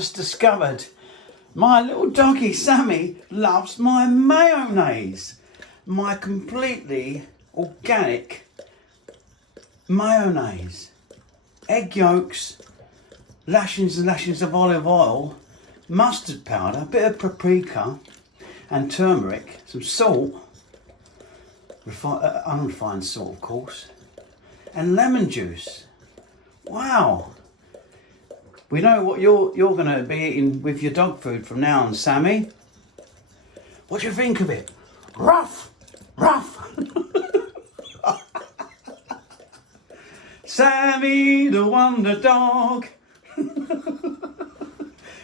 just discovered my little doggy Sammy loves my mayonnaise. My completely organic mayonnaise. Egg yolks, lashings and lashings of olive oil, mustard powder, a bit of paprika and turmeric, some salt, unrefined salt of course, and lemon juice. Wow. We know what you're going to be eating with your dog food from now on, Sammy. What do you think of it? Rough, rough. Sammy the Wonder Dog.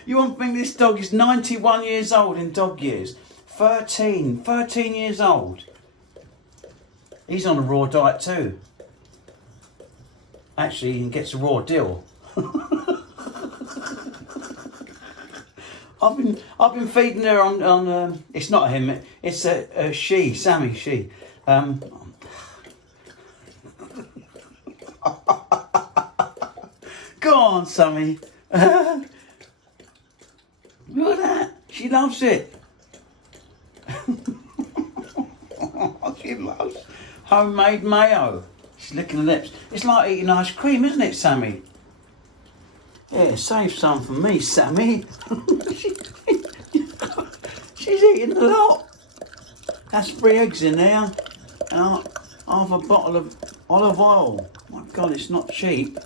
You won't think this dog is 91 years old in dog years. 13 years old. He's on a raw diet too. Actually, he gets a raw deal. I've been feeding her on it's not him, it's a she, Sammy, she. Go on, Sammy. Look at that. She loves it. She loves homemade mayo. She's licking her lips. It's like eating ice cream, isn't it, Sammy? Yeah, save some for me, Sammy. She's eating a lot. That's 3 eggs in there. Half a bottle of olive oil. My God, it's not cheap.